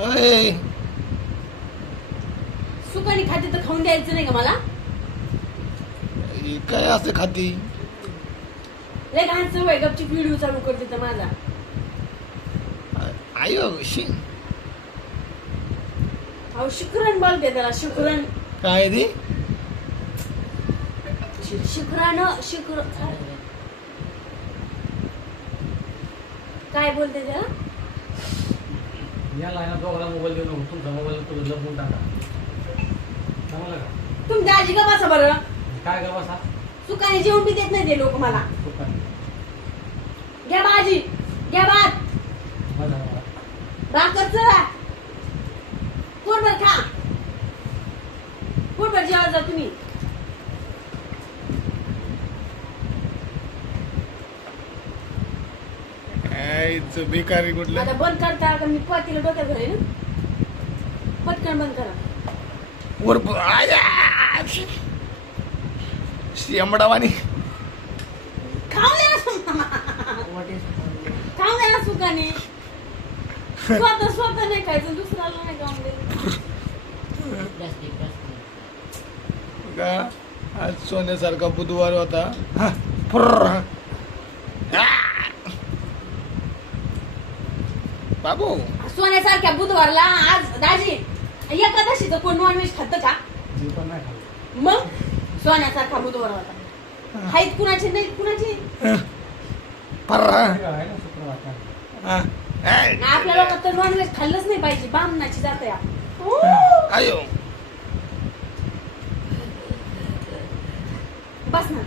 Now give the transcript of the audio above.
अय सुकानी खाते तर खाऊन द्यायचं नाही का मला? ही काय असं खाती? लय घाण सवय गपची व्हिडिओ चालू करते तर माझा. आयो शी. अहो शुक्रान बोलते त्याला शुक्रान काय ती शुक्रान शुक्र काय बोलते त्याला? आहे ना दोघाला मोबाईल देऊ नको तुमचा मोबाईल तुला लपून टाका. जमलं का? तुमच्या आजी का बसा बरं. काय गा बसा? सुकाने जेवण बी देत नाही ते लोक मला. सुपारी घ्या भाजी घ्या भात. बसा बसा. भाकर चला पोटभर खा. पोटभर जेवा जा तुम्ही. बेकारी आता बंद करता का मी पातीला डोक्यात घालेन पटकन बंद करा. वर आया! शेंबडावानी खाऊ द्या ना खाऊ द्या ना सुकाने स्वतः स्वतः नाही खायचं दुसऱ्याला नाही खाऊन द्यायचं का? आज सोन्यासारखा बुधवार होता. हा, फुर्र. बाबू. सोन्यासारख्या बुधवारला आज दाजी एकादशीचं कोण नॉनव्हेज खातं का? मी पण नाही खाल्लं मग? सोन्यासारखा बुधवार होता. हाईत कुणाचे नाही कुणाचे? फर्र. आहे ना शुक्रवारचा हा. आय. आणि आपल्या लोकांना तर नॉनव्हेज खाल्लंच नाही पाहिजे बामणाची जात या आयो. बस ना.